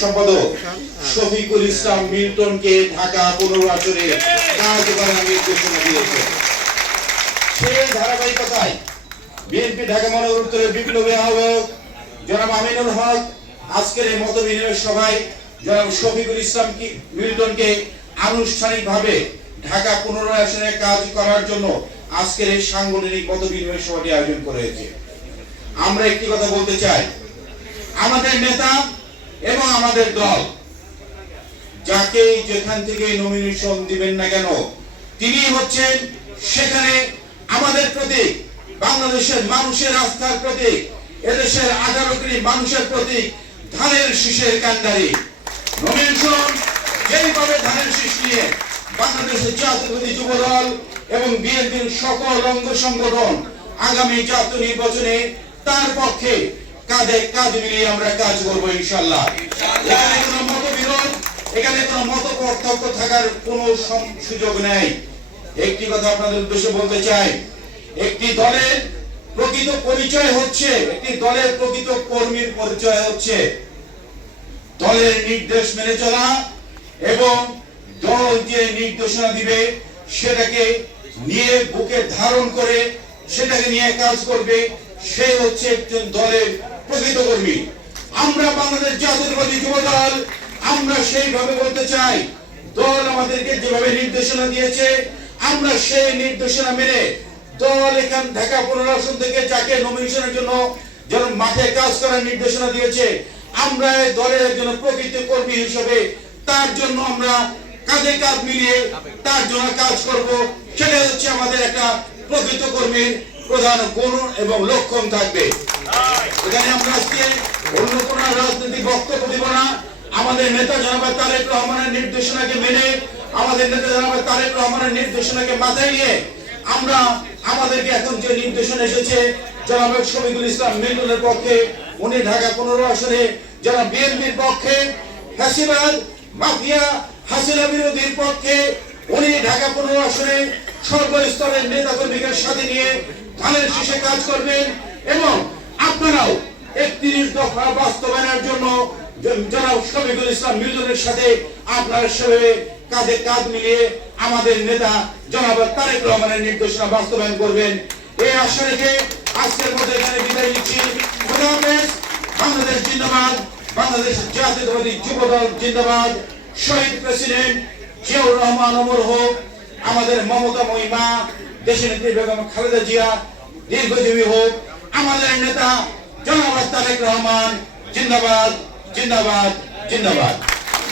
সম্পাদক শফিকুল ইসলাম মিল্টনকে ঢাকা 15 আসনে কাজ করার নির্দেশনা দিয়েছে। সেই ধারাবাহিকতায় বিএনপি ঢাকা মহানগর উত্তরের বিপ্লবী আহ্বায়ক জনাব আমিনুল হক আজকের এই মত বিনিময় সভায় জনাব শফিকুল ইসলাম মিল্টনকে আনুষ্ঠানিকভাবে ঢাকা 15 আসনে কাজ করার জন্য আজকের এই সাংগঠনিক মত বিনিময় সভাটি আয়োজন করেছে। আমরা একটি কথা বলতে চাই, আমাদের নেতা এবং আমাদের দল যাকে যেখান থেকে নমিনেশন দিবেন না কেন তিনি হচ্ছেন সেখানে আমাদের প্রতীক, বাংলাদেশের মানুষের আস্থার প্রতীক, এদেশের 18 কোটি মানুষের প্রতীক, ধানের শীষের কান্ডারি। নমিনেশন যেইভাবে ধানের শীষ নিয়ে বাংলাদেশের জাতীয়তাবাদী যুব দল এবং বিএনপির সকল অঙ্গ সংগঠন আগামী জাতীয় নির্বাচনে তার পক্ষে কাঁধে কাঁধ মিলিয়ে আমরা কাজ করবো ইনশাআল্লাহ। এখানে কোনো মতবিরোধ, এখানে কোনো মত পার্থক্য থাকার কোনো সুযোগ নেই। একটি কথা আপনাদের উদ্দেশ্যে বলতে চাই, একটি দলের প্রকৃত পরিচয় হচ্ছে, একটি দলের প্রকৃত কর্মীর পরিচয় হচ্ছে দলের নির্দেশ মেনে চলা এবং দল যে নির্দেশনা দিবে সেটাকে নিয়ে বুকে ধারণ করে সেটাকে নিয়ে কাজ করবে, সে হচ্ছে একজন দলের প্রকৃত কর্মী। আমরা বাংলাদেশ জাতীয়তাবাদী যুব দল আমরা সেইভাবে বলতে চাই, দল আমাদেরকে যেভাবে নির্দেশনা দিয়েছে আমরা সেই নির্দেশনা মেনে দল এখান ঢাকা 15 আসন থেকে যাকে নমিনেশনের জন্য যারা মাঠে কাজ করার নির্দেশনা দিয়েছে আমরা দলের একজন প্রকৃত কর্মী হিসেবে তার জন্য আমরা কাঁধে কাঁধ মিলিয়ে তার জন্য কাজ করব। সেটা হচ্ছে আমাদের একটা প্রকৃত কর্মীর প্রধান গুণ এবং লক্ষণ থাকবে। এখানে আমরা আজকে অন্য কোন রাজনৈতিক বক্তব্য দিব না। আমাদের নেতা জনাব তারেক রহমানের নির্দেশনাকে মেনে, আমাদের নেতা জনাব তারেক রহমানের নির্দেশনাকে মাথায় নিয়ে আমরা আমাদেরকে এখন যে নির্দেশনা এসেছে জনাব শফিকুল ইসলাম মিল্টনের পক্ষে, উনি ঢাকা 15 আসনে যারা বিএনপির পক্ষে, ফ্যাসিবাদ মাফিয়া হাসিনা বিরোধীর পক্ষে, উনি ঢাকা 15 আসনে সর্বস্তরের নেতা কর্মীকে সাথে নিয়ে ধানের শীষে কাজ করবেন এবং আপনারাও 31 দফা বাস্তবায়নের জন্য জনাব শফিকুল ইসলাম মিল্টনের সাথে আপনারা সেভাবে কাঁধে কাঁধ মিলিয়ে আমাদের নেতা জনাব তারেক রহমানের নির্দেশনা বাস্তবায়ন করবেন। এই আশা রেখে আজকের মতো এখানে বিদায় নিচ্ছি। খোদা হাফেজ। বাংলাদেশ জিন্দাবাদ, বাংলাদেশ জাতীয়তাবাদী যুব দল জিন্দাবাদ। শহীদ প্রেসিডেন্ট জিয়াউর রহমান অমর হোক। আমাদের মমতাময়ী মা দেশনেত্রী বেগম খালেদা জিয়া দীর্ঘজীবী হোক। আমাদের নেতা জনাব তারেক রহমান জিন্দাবাদ, জিন্দাবাদ, জিন্দাবাদ।